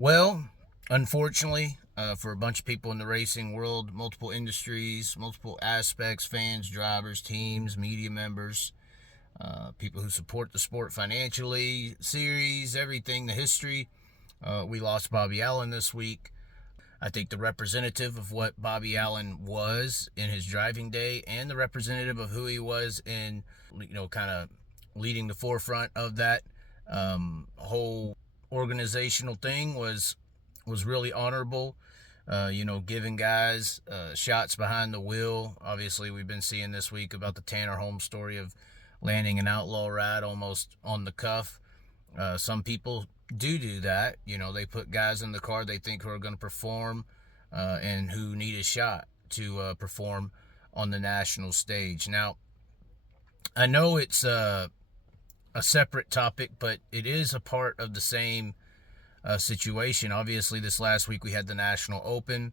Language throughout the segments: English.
Well, unfortunately, for a bunch of people in the racing world, multiple industries, multiple aspects, fans, drivers, teams, media members, people who support the sport financially, series, everything, the history. We lost Bobby Allen this week. I think the representative of what Bobby Allen was in his driving day and the representative of who he was in, kind of leading the forefront of that whole organizational thing was really honorable. Giving guys shots behind the wheel. Obviously, we've been seeing this week about the Tanner Holmes story of landing an outlaw ride almost on the cuff. Some people do that. They put guys in the car they think who are going to perform and who need a shot to perform on the national stage. Now, I know it's a separate topic, but it is a part of the same situation. Obviously, this last week we had the National Open.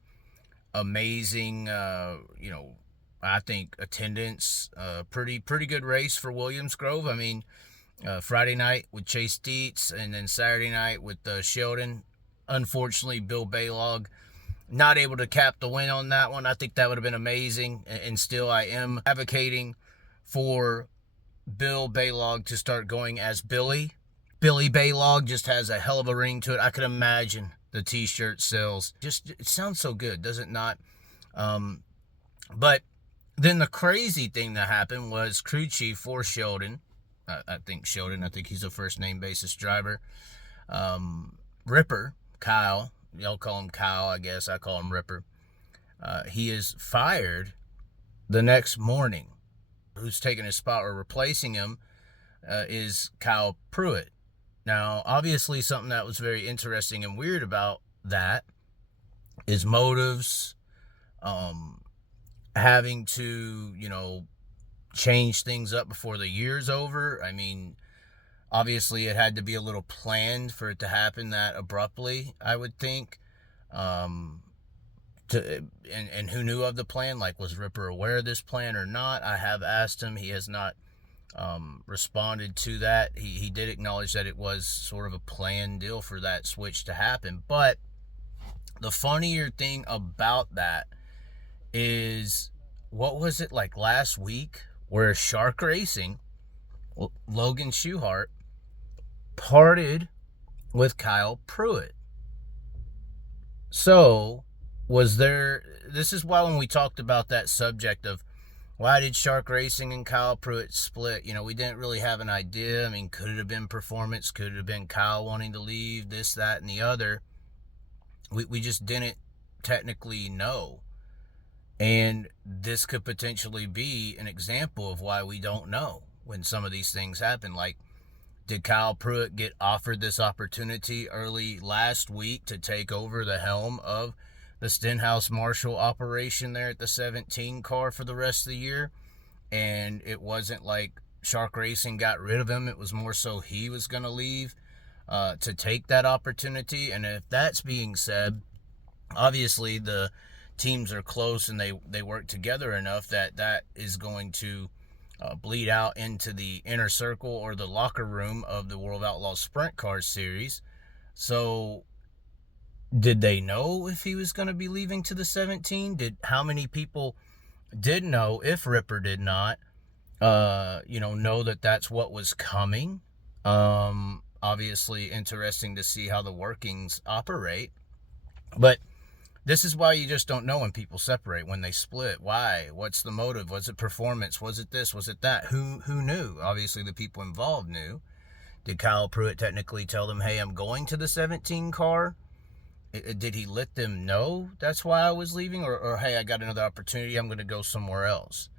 Amazing, I think attendance. Pretty good race for Williams Grove. I mean, Friday night with Chase Dietz, and then Saturday night with Sheldon. Unfortunately, Bill Baylog not able to cap the win on that one. I think that would have been amazing, and still I am advocating for Bill Baylog to start going as Billy. Billy Baylog just has a hell of a ring to it. I could imagine the t-shirt sales. It sounds so good, does it not? But then the crazy thing that happened was crew chief for Sheldon, I think he's a first name basis driver. Ripper, Kyle, y'all call him Kyle, I guess. I call him Ripper. He is fired the next morning. Who's taking his spot or replacing him is Kyle Pruitt. Now, obviously, something that was very interesting and weird about that is motives, having to, change things up before the year's over. I mean, obviously it had to be a little planned for it to happen that abruptly, I would think. And who knew of the plan? Like, was Ripper aware of this plan or not? I have asked him. He has not responded to that. He did acknowledge that it was sort of a planned deal for that switch to happen. But the funnier thing about that is, what was it like last week where Shark Racing, Logan Schuchart, parted with Kyle Pruitt? So, this is why when we talked about that subject of why did Shark Racing and Kyle Pruitt split, we didn't really have an idea. I mean, could it have been performance? Could it have been Kyle wanting to leave, this, that, and the other? We just didn't technically know. And this could potentially be an example of why we don't know when some of these things happen. Like, did Kyle Pruitt get offered this opportunity early last week to take over the helm of the Stenhouse Marshall operation there at the 17 car for the rest of the year? And it wasn't like Shark Racing got rid of him. It was more so he was going to leave to take that opportunity. And if that's being said, obviously the teams are close and they work together enough that is going to bleed out into the inner circle or the locker room of the World of Outlaws Sprint Car Series. So, did they know if he was going to be leaving to the 17? How many people did know, if Ripper did not, know that that's what was coming? Obviously interesting to see how the workings operate. But this is why you just don't know when people separate, when they split. Why? What's the motive? Was it performance? Was it this? Was it that? Who knew? Obviously, the people involved knew. Did Kyle Pruitt technically tell them, hey, I'm going to the 17 car? Did he let them know that's why I was leaving? Or hey, I got another opportunity, I'm going to go somewhere else.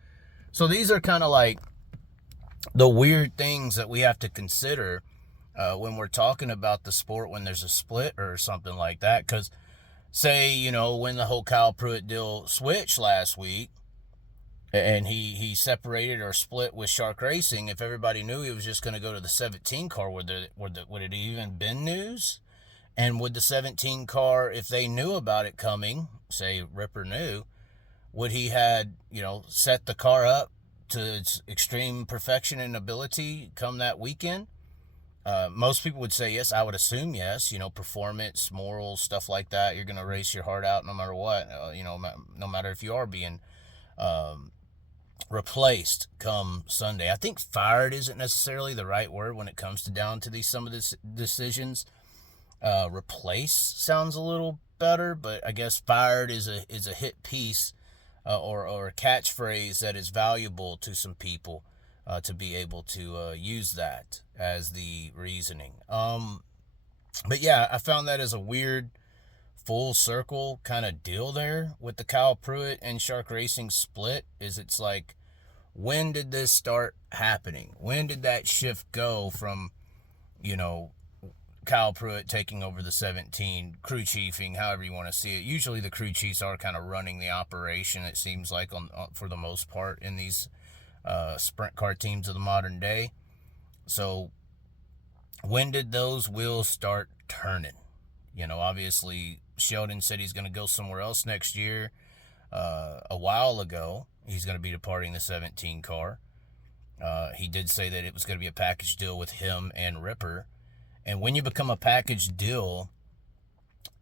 So these are kind of like the weird things that we have to consider when we're talking about the sport when there's a split or something like that. Because say, when the whole Kyle Pruitt deal switched last week and he separated or split with Shark Racing, if everybody knew he was just going to go to the 17 car, would it even been news? And would the 17 car, if they knew about it coming, say Ripper knew, would he had, set the car up to its extreme perfection and ability come that weekend? Most people would say yes. I would assume yes. Performance, morals, stuff like that. You're going to race your heart out no matter what. No matter if you are being um, replaced come Sunday. I think fired isn't necessarily the right word when it comes to down to some of these decisions. Replace sounds a little better, but I guess fired is a hit piece, or a catchphrase that is valuable to some people, to be able to use that as the reasoning. But yeah, I found that as a weird full circle kind of deal there with the Kyle Pruitt and Shark Racing split. It's like, when did this start happening? When did that shift go from, you know, Kyle Pruitt taking over the 17, crew chiefing, however you want to see it. Usually the crew chiefs are kind of running the operation, it seems like, for the most part, in these sprint car teams of the modern day. So when did those wheels start turning? Obviously Sheldon said he's going to go somewhere else next year. A while ago, he's going to be departing the 17 car. He did say that it was going to be a package deal with him and Ripper. And when you become a package deal,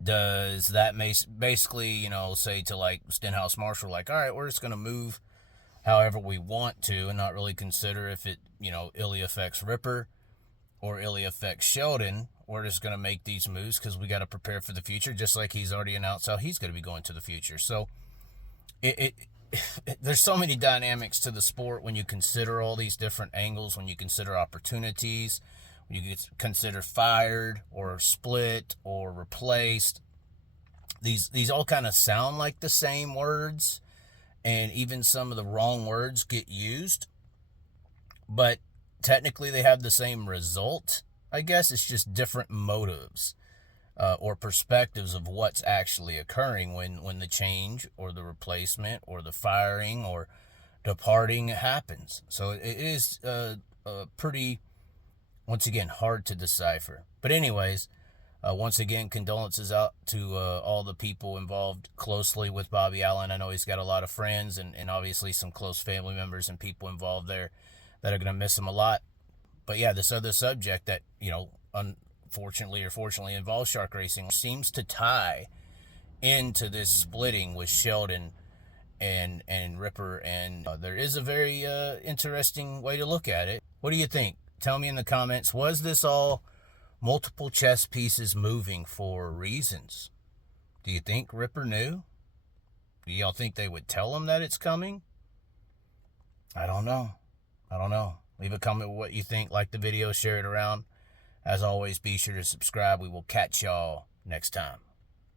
does that basically, say to like Stenhouse Marshall, like, all right, we're just going to move however we want to and not really consider if it, illy affects Ripper or illy affects Sheldon. We're just going to make these moves because we got to prepare for the future, just like he's already announced how he's going to be going to the future. So there's so many dynamics to the sport when you consider all these different angles, when you consider opportunities, when you consider fired or split or replaced. These all kind of sound like the same words, and even some of the wrong words get used, but technically they have the same result. I guess it's just different motives, or perspectives of what's actually occurring when the change or the replacement or the firing or departing happens. So it is pretty, once again, hard to decipher. But anyways, once again, condolences out to all the people involved closely with Bobby Allen. I know he's got a lot of friends and obviously some close family members and people involved there that are going to miss him a lot. But yeah, this other subject that, unfortunately or fortunately involves Shark Racing seems to tie into this splitting with Sheldon and Ripper. And there is a very interesting way to look at it. What do you think? Tell me in the comments. Was this all multiple chess pieces moving for reasons? Do you think Ripper knew? Do y'all think they would tell him that it's coming? I don't know. Leave a comment with what you think. Like the video, share it around. As always, be sure to subscribe. We will catch y'all next time.